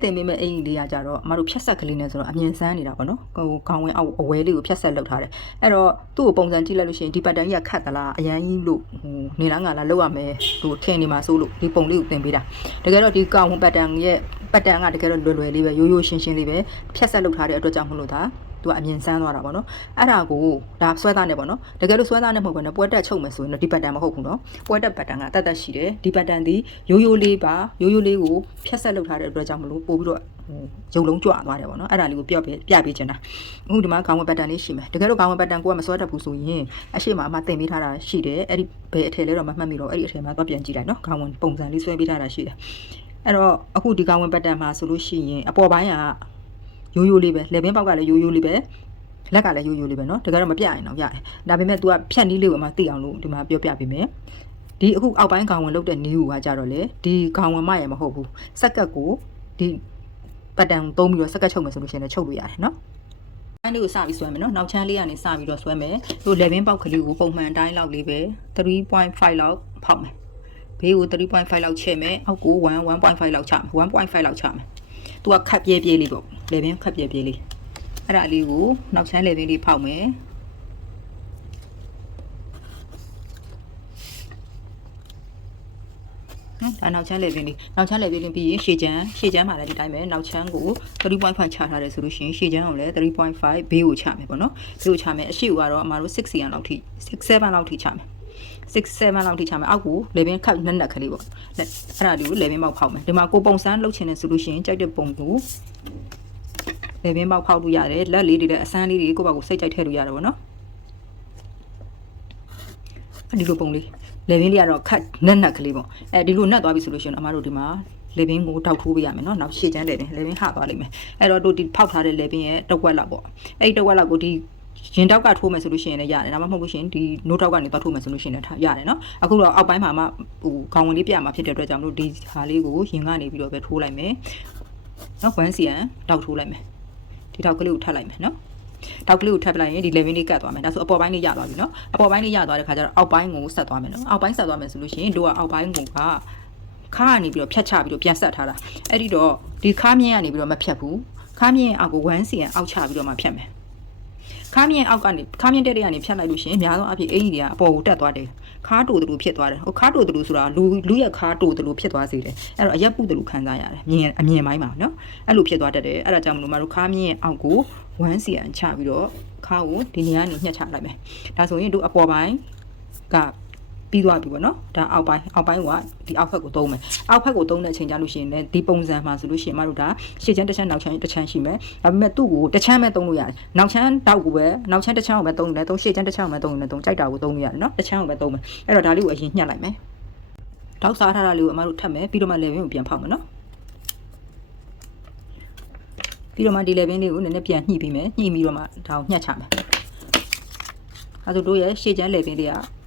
တင်မိမဲ့အိမ်လေးကကြတော့အမတို့ဖြတ်ဆက်ကလေးနဲ့ဆိုတော့အမြင်ဆန်းနေတာပေါ့နော်ဟိုခေါင်းဝင်အောက်အဝဲလေးကိုဖြတ်ဆက်လောက်ထားတယ်အဲ့တော့သူ့ကိုပုံစံကြည့်လိုက်လို့ရှိရင်ဒီပတ်တန်ကြီးကခတ်သလားအရန်ကြီးလို့ဟိုနေလားငါလားလောက်ရမယ်ဟိုထင်နေမှာစိုးလို့ဒီပုံလေးကိုတင်ပေးတာတကယ်တော့ဒီကောင်ဝင်ပတ်တန်ရဲ့ပတ်တန်ကတကယ်တော့လွယ်လွယ်လေးပဲရိုးရိုးရှင်းရှင်းလေးပဲဖြတ်ဆက်လောက်ထားတဲ့အတွက်ကြောင့်မလို့ဒါသူကအမြင်ဆန်းသွားတာပေါ့နော်အဲ့ဒါကိုဒါဆွဲသားနဲ့ပေါ့နော်တကယ်လို့ဆွဲသားနဲ့မဟုတ်ဘဲနဲ့ပွဲတက်ချုပ်မယ်ဆိုရင်တော့ဒီပတ်တန်မဟုတ်ဘူးနော်ပွဲတက်ပတ်တန်ကတတ်တတ်ရှိတယ်ဒီပတ်တန်ဒီရိုးရိုးလေးပါရိုးရိုးလေးကိုဖြတ်ဆက်လောက်ထားတဲ့အတွက်ကြောင့်မလို့ပို့ပြီးတော့ရုံလုံးကြွသွားတယ်ပေါ့နော်အဲ့ဒါလေးကိုပြပေးချင်တာအခုဒီမှာခေါင်းဝင်ပတ်တန်လေးရှိမယ်တကယ်လို့ခေါင်းဝင်ပတ်တန်ကိုကမစွဲတတ်ဘူးဆိုရင်အရှိမအမတင်ပေးထားတာရှိတယ်အဲ့ဒီဘယ်အထည်လဲတော့မမှတ်မိတော့အဲ့ဒီအထည်မှာသွားပြန်ကြည့်လိုက်နော်ခေါင်းဝင်ပုံစံလေးဆွဲပေးထားတာရှိတယ်အဲ့တော့အခုဒီခေါင်းဝင်ပတ်တန်မှာဆိုလို့ရှိရင်အပေါ်ပိုင်းကရိုးရိုးလေးပဲလေဘင်းပေါက်ကလည်းရိုးရိုးလေးပဲလက်ကလည်းရိုးရိုးလေးပဲနော်တကယ်တော့မပြရင်တော့ရတယ်ဒါပေမဲ့ तू ကဖြတ်နီးလေးကိုမှသိအောင်လို့ဒီမှာပြောပြပေးမယ်ဒီအခုအောက်ပိုင်းခေါင်းဝင်လုတ်တဲ့နီးကိုကကြတော့လေဒီခေါင်းဝင်မရမဟုတ်ဘူးစက်ကတ်ကိုဒီပတ်တန်သုံးပြီးတော့စက်ကတ်ချုပ်မယ်ဆိုလို့ရှိရင်လည်းချုပ်လို့ရတယ်နော်အဲ့ဒီကိုစပြီးဆွဲမယ်နော်နောက်ချမ်းလေးကနေစပြီးတော့ဆွဲမယ်တို့လေဘင်းပေါက်ကလေးကိုပုံမှန်အတိုင်းလောက်လေးပဲ3.5 လောက်ဖောက်မယ်ဘေးကို3.5 လောက်ချဲ့မယ်အောက်ကို1.5 လောက်ချမယ်1.5 လောက်ချမယ် तू ကခတ်ပြဲပြဲလေးပေါ့လေဘင်းခတ်ပြဲပြဲလေးအဲ့ဒါလေးကိုနောက်ချမ်းလေဘင်းလေးဖောက်မယ်ဒါနောက်ချမ်းလေဘင်းလေးနောက်ချမ်းလေဘင်းလေးပြီးရင်ရှေ့ချမ်းမှာလည်းဒီတိုင်းပဲနောက်ချမ်းကို3.5 ချထားတယ်ဆိုလို့ရှိရင်ရှေ့ချမ်းကိုလည်း3.5 ဘေးကိုချမယ်ပေါ့နော်ဘေးကိုချမယ်အရှိကတော့အမှားတို့6 cm လောက်ထိ6 7လောက်ထိချမယ်6 7လောက်ထိချမယ်အောက်ကိုလေဘင်းခတ်နက်ကလေးပေါ့အဲ့ဒါလေးကိုလေဘင်းပေါက်ဖောက်မယ်ဒီမှာကိုပုံစံလုပ်ချင်တယ်ဆိုလို့ရှိရင်ကြိုက်တဲ့ပုံကိုလေဘင်းပေါက်ဖောက်လို့ရတယ်လက်လေးတွေလည်းအစမ်းလေးတွေကိုယ့်ဘက်ကိုစိတ်ကြိုက်ထည့်လို့ရတယ်ပေါ့နော်ဒီလိုပုံလေးလေဘင်းလေးကတော့ခတ်နက်ကလေးပေါ့အဲဒီလိုနက်သွားပြီဆိုလို့ရှိရင်အမတို့ဒီမှာလေဘင်းကိုတောက်ထိုးပေးရမယ်နော်နောက်ရှေ့ချမ်းလေဘင်းဟသွားလိမ့်မယ်အဲ့တော့တို့ဒီဖောက်ထားတဲ့လေဘင်းရဲ့တစ်ဝက်လောက်ပေါ့အဲ့ဒီတစ်ဝက်လောက်ကိုဒီရင်တောက်ကထိုးမယ်ဆိုလို့ရှိရင်လည်းရတယ်ဒါမှမဟုတ်လို့ရှိရင်ဒီနိုးတောက်ကနေတော့ထိုးမယ်ဆိုလို့ရှိရင်လည်းရတယ်နော်အခုတော့အောက်ပိုင်းမှာမှဟိုခေါင်းဝင်လေးပြမှာဖြစ်တဲ့အတွက်ကြောင့်မလို့ဒီဟာလေးကိုရင်ကနေပြီးတော့ပဲထိုးလိုက်မယ်နော်1 cm တောက်ထိုးလိုက်မယ်ဒီတောက်ကလေးကိုထပ်လိုက်မယ်နော်တောက်ကလေးကိုထပ်ပလိုက်ရင်ဒီ level လေးကတ်သွားမယ်ဒါဆိုအပေါ်ပိုင်းလေးရသွားပြီနော်အပေါ်ပိုင်းလေးရသွားတဲ့ခါကျတော့အောက်ပိုင်းကိုဆက်သွားမယ်နော်အောက်ပိုင်းဆက်သွားမယ်ဆိုလို့ရှိရင်တို့ကအောက်ပိုင်းကိုခါကနေပြီးတော့ဖြတ်ချပြီးတော့ပြန်ဆက်ထားတာအဲ့ဒီတော့ဒီခါမြင့်ကနေပြီးတော့မဖြတ်ဘူးခါမြင့်အောက်ကို1 cm အောက်ချပြီးတော့မှဖြတ်မယ်ခါမြင့်အောက်ကနေခါမြင့်တက်တဲ့ကနေဖြတ်လိုက်လို့ရှိရင်အများဆုံးအဖြစ်အင်ကြီးတွေကအပေါ်ကိုတက်သွားတယ်ခါတိုတူဖြစ်သွားတယ်ဟိုခါတိုတူဆိုတာလူရဲ့ခါတိုတူဖြစ်သွားစေတယ်အဲ့တော့အရက်ပုတူခံစားရတယ်အမြင်ပိုင်းမှာနော်အဲ့လိုဖြစ်သွားတတ်တယ်အဲ့ဒါကြောင့်မလို့မတို့ခါမြင့်အောက်ကို1 cm ချပြီးတော့ခါကိုဒီနေရာကနေညှက်ချလိုက်မယ်ဒါဆိုရင်တို့အပေါ်ပိုင်းကပြီးသွားပြီပေါ့နော်ဒါအောက်ပိုင်းကဒီအောက်ဘက်ကိုသုံးမယ်အောက်ဘက်ကိုသုံးတဲ့အချိန်ကြလို့ရှိရင်လည်းဒီပုံစံမှာဆိုလို့ရှိရင်မတို့ဒါရှေ့ချမ်းတစ်ချမ်းနောက်ချမ်းတစ်ချမ်းရှိမယ်ဒါပေမဲ့သူ့ကိုတစ်ချမ်းပဲသုံးလို့ရတယ်နောက်ချမ်းတောက်ကိုပဲနောက်ချမ်းတစ်ချမ်းကိုပဲသုံးတယ်သုံးရှေ့ချမ်းတစ်ချမ်းကိုပဲသုံးတယ်သုံးကြိုက်တာကိုသုံးလို့ရတယ်နော်တစ်ချမ်းကိုပဲသုံးမယ်အဲ့တော့ဒါလေးကိုအရင်ညှက်လိုက်မယ်တောက်စားထားတာလေးကိုအမတို့ထပ်မယ်ပြီးတော့မှလေဘင်းကိုပြန်ဖောက်မယ်နော်ပြီးတော့မှဒီလေဘင်းလေးကိုနည်းနည်းပြန်ညှိပြီးမယ်ညှိပြီးတော့မှဒါကိုညှက်ချမယ်အဲဆိုတို့ရဲ့ရှေ့ချမ်းလေဘင်းလေးက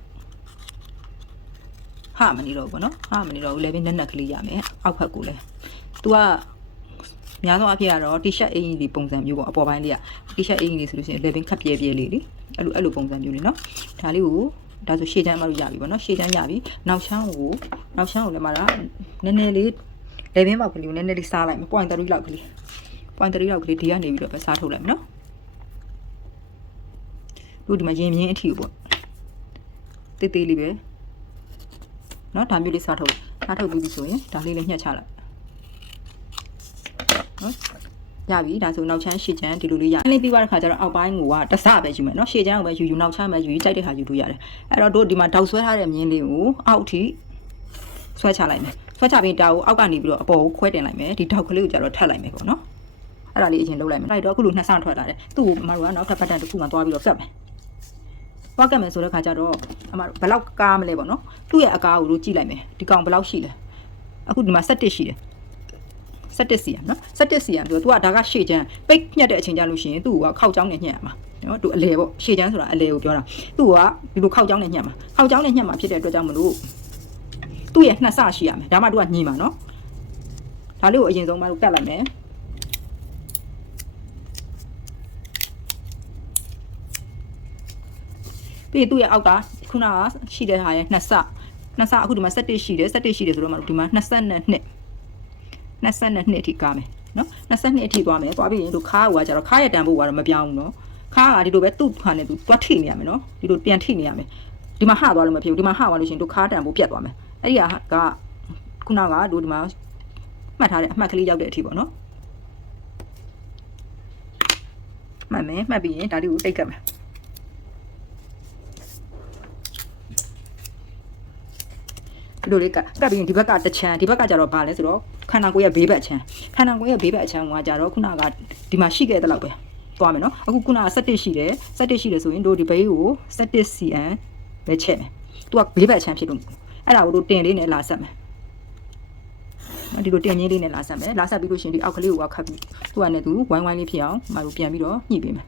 ဟာမနေတော့ဘူးနော်ဟာမနေတော့ဘူးလေဘင်းနက်ကလေးရမယ်အောက်ဖက်ကိုလည်း तू ကများသောအားဖြင့်ကတော့ T-shirt အင်ကြီးပုံစံမျိုးပေါ့အပေါ်ပိုင်းလေးက T-shirt အင်ကြီးဆိုလို့ရှိရင်လေဘင်းခပ်ပြဲပြဲလေးလေအဲ့လိုပုံစံမျိုးလေးနော်ဒါလေးကိုဒါဆိုရှေ့ချမ်းမှလို့ရပြီပေါ့နော်ရှေ့ချမ်းရပြီနောက်ချမ်းကိုလည်းမှာနည်းနည်းလေးလေဘင်းပေါက်ကလေးကိုနည်းနည်းလေးစားလိုက်မယ် 0.3 လောက်ကလေး0.3 လောက်ကလေးဒီကနေပြီးတော့ပဲစားထုတ်လိုက်မယ်နော်တို့ဒီမှာရင်မြင်းအထီကိုပေါ့တေးသေးလေးပဲနော်ဒါမျိုးလေးစားထုတ်ပြီးပြီဆိုရင်ဒါလေးလည်းညှက်ချလိုက်နော်ရပြီဒါဆိုနောက်ချမ်းရှေ့ချမ်းဒီလိုလေးရလေးပြီးသွားတဲ့ခါကျတော့အောက်ပိုင်းကတစပဲယူမယ်နော်ရှေ့ချမ်းကိုပဲယူနောက်ချမ်းပဲယူကြိုက်တဲ့ဟာယူလို့ရတယ်အဲ့တော့တို့ဒီမှာတောက်ဆွဲထားတဲ့မြင်းလေးကိုအောက်ထိဆွဲချလိုက်မယ်ဆွဲချပြီးဒါကိုအောက်ကနေပြီးတော့အပေါ်ကိုခွဲတင်လိုက်မယ်ဒီတောက်ကလေးကိုကျတော့ထပ်လိုက်မယ်ပေါ့နော်အဲ့ဒါလေးအရင်လုပ်လိုက်မယ်အဲ့တော့အခုလိုနှစ်ဆထွက်လာတယ်သူ့ကိုအမတို့ကနောက်ထပ်ပတ်တန်တစ်ခုမှသွားပြီးတော့ကတ်မယ်သွားကတ်မယ်ဆိုတဲ့ခါကျတော့အမတို့ဘယ်လောက်ကားမလဲပေါ့နော်သူ့ရဲ့အကားကိုတို့ကြည့်လိုက်မယ်ဒီကောင်ဘယ်လောက်ရှိလဲအခုဒီမှာ17ရှိတယ်17 cm နော်17 cm ဆိုတော့ तू ကဒါကရှေ့ချမ်းပိတ်ညှက်တဲ့အချိန်ကြလို့ရှိရင် तू ကခောက်ချောင်းနဲ့ညှက်ရမှာနော် तू အလဲပေါ့ရှေ့ချမ်းဆိုတာအလဲကိုပြောတာ तू ကဒီလိုခောက်ချောင်းနဲ့ညှက်မှာခောက်ချောင်းနဲ့ညှက်မှာဖြစ်တဲ့အတွက်ကြောင့်မလို့သူ့ရဲ့နှစ်ဆရှိရမယ်ဒါမှ तू ကညီမှာနော်ဒါလေးကိုအရင်ဆုံးမတို့ကတ်လိုက်မယ်ပြီးသူ့ရဲ့အောက်ကခုနကရှိတဲ့ဟာရဲ့နှစ်ဆအခုဒီမှာ17ရှိတယ်ဆိုတော့မတို့ဒီမှာ22 22အထိကားမယ် နော်22အထိသွားမယ်သွားပြီးရင်တို့ခါကကြတော့ခါရဲ့တန်ဖို့ကတော့မပြောင်းဘူးနော်ခါကဒီလိုပဲသူ့ခါနဲ့သူတွားထိနေရမယ်နော်ဒီလိုပြန်ထိနေရမယ်ဒီမှာဟသွားလို့မဖြစ်ဘူးဒီမှာဟသွားလို့ရှိရင်တို့ခါတန်ဖို့ပြတ်သွားမယ်အဲ့ဒီကခုနကတို့ဒီမှာမှတ်ထားတဲ့အမှတ်ကလေးရောက်တဲ့အထိပေါ့နော်မှတ်မယ်မှတ်ပြီးရင်ဒါလေးကိုတိတ်ကပ်မယ်ဒီလိုလေးကပ်ပြီးရင်ဒီဘက်ကတစ်ချမ်းဒီဘက်ကကြတော့ဘာလဲဆိုတော့ခန္ဓာကိုယ်ရဲ့ဘေးဘက်ချမ်းခန္ဓာကိုယ်ရဲ့ဘေးဘက်အချမ်းကကြတော့ခုနကဒီမှာရှိခဲ့တဲ့လောက်ပဲသွားမယ်နော်အခုခုနက17ရှိတယ်17ရှိတယ်ဆိုရင်တို့ဒီဘေးကို17 cm ပဲချက်မယ်သူကဘေးဘက်အချမ်းဖြစ်လို့အဲ့ဒါကိုတို့တင်လေးနဲ့လာဆက်မယ်ဒီလိုတင်ကြီးလေးနဲ့လာဆက်မယ်လာဆက်ပြီးလို့ရှိရင်ဒီအောက်ကလေးကိုခတ်ပြီးသူကလည်းသူဝိုင်းဝိုင်းလေးဖြစ်အောင်မတို့ပြန်ပြီးတော့ညှိပေးမယ်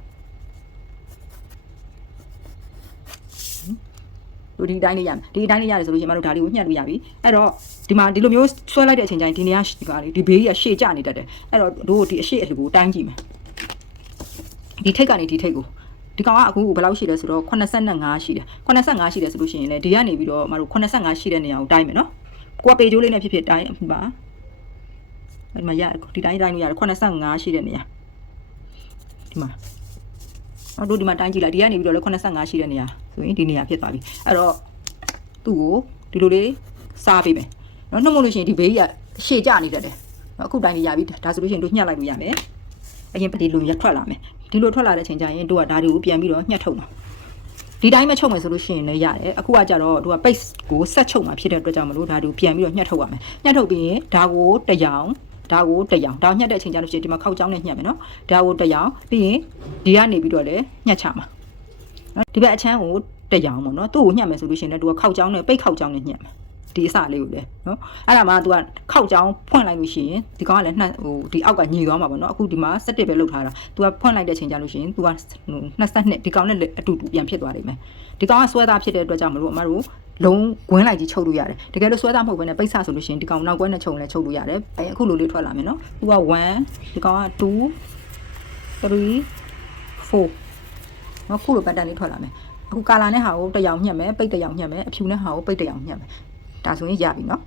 တို့ဒီတိုင်းလေးရမယ်ဒီတိုင်းလေးရတယ်ဆိုလို့ရှိရင်မတို့ဒါလေးကိုညှက်လို့ရပြီအဲ့တော့ဒီမှာဒီလိုမျိုးဆွဲလိုက်တဲ့အချိန်ကျရင်ဒီနေရာဒီကလေးဒီဘေးကြီးကရှေ့ကျနေတတ်တယ်အဲ့တော့တို့ဒီအရှေ့အလှကိုတိုင်းကြည့်မယ်ဒီထိတ်ကနေဒီထိတ်ကိုဒီကောင်ကအခုဘယ်လောက်ရှိလဲဆိုတော့85ရှိတယ်85ရှိတယ်ဆိုလို့ရှိရင်လေဒီကနေပြီးတော့မတို့85ရှိတဲ့နေရာကိုတိုင်းမယ်နော်ကိုကပေကျိုးလေးနဲ့ဖြစ်ဖြစ်တိုင်းပါဒီမှာရဒီတိုင်းတိုင်းလို့ရတယ်85ရှိတဲ့နေရာဒီမှာတို့ဒီမှာတိုင်းကြည့်လိုက်ဒီကနေပြီးတော့လေ85ရှိတဲ့နေရာဆိုရင်ဒီနေရာဖြစ်သွားပြီအဲ့တော့သူ့ကိုဒီလိုလေးစားပေးမယ်နော်နှုတ်မလို့ရှိရင်ဒီဘေးကြီးကရှေ့ကျနေတတ်တယ်နော်အခုတိုင်းလေးရပြီဒါဆိုလို့ရှိရင်တို့ညှက်လိုက်လို့ရမယ်အရင်ဒီလိုရထွက်လာမယ်ဒီလိုထွက်လာတဲ့အချိန်ကျရင်တို့ကဒါတွေကိုပြန်ပြီးတော့ညှက်ထုတ်မှာဒီတိုင်းမချုပ်မယ်ဆိုလို့ရှိရင်လည်းရတယ်အခုကကြတော့တို့က base ကိုဆက်ချုပ်မှာဖြစ်တဲ့အတွက်ကြောင့်မလို့ဒါတွေကိုပြန်ပြီးတော့ညှက်ထုတ်ရမယ်ညှက်ထုတ်ပြီးရင်ဒါကိုတရောင်ဒါညှက်တဲ့အချိန်ကျလို့ရှိရင်ဒီမှာခောက်ကြောင်းနဲ့ညှက်မယ်နော်ဒါကိုတရောင်ပြီးရင်ဒီကနေပြီးတော့လည်းညှက်ချမှာနော်ဒီဘက်အချမ်းကိုတရောင်ပေါ့နော်သူ့ကိုညှက်မယ်ဆိုလို့ရှိရင်လည်းတို့ကခောက်ကြောင်းနဲ့ပိတ်ခောက်ကြောင်းနဲ့ညှက်မယ်ဒီအစလေးကိုလည်းနော်အဲ့ဒါမှ तू ကခောက်ကြောင်းဖွင့်လိုက်လို့ရှိရင်ဒီကောင်ကလည်းဒီအောက်ကညီသွားမှာပေါ့နော်အခုဒီမှာ17ပဲလောက်ထားတာ तू ကဖွင့်လိုက်တဲ့အချိန်ကျလို့ရှိရင် तू က22ဒီကောင်နဲ့အတူတူပြန်ဖြစ်သွားလိမ့်မယ်ဒီကောင်ကဆွဲသားဖြစ်တဲ့အတွက်ကြောင့်မလို့အမတို့လုံးကွင်းလိုက်ကြီးချုပ်လို့ရတယ်တကယ်လို့ဆွဲသားမဟုတ်ဘဲနဲ့ပိတ်ဆဆိုလို့ရှိရင်ဒီကောင်နောက်ကွင်းနဲ့ချုပ်လဲချုပ်လို့ရတယ်အခုလိုလေးထွက်လာမယ်နော် तू က1ဒီကောင်က2 3 4နော်ခုလိုပတ်တန်လေးထွက်လာမယ်အခုကာလာနဲ့ဟာကိုတရောင်ညှက်မယ်ပိတ်တရောင်ညှက်မယ်အဖြူနဲ့ဟာကိုပိတ်တရောင်ညှက်မယ်ဒါဆိုရင်ရပြီနော်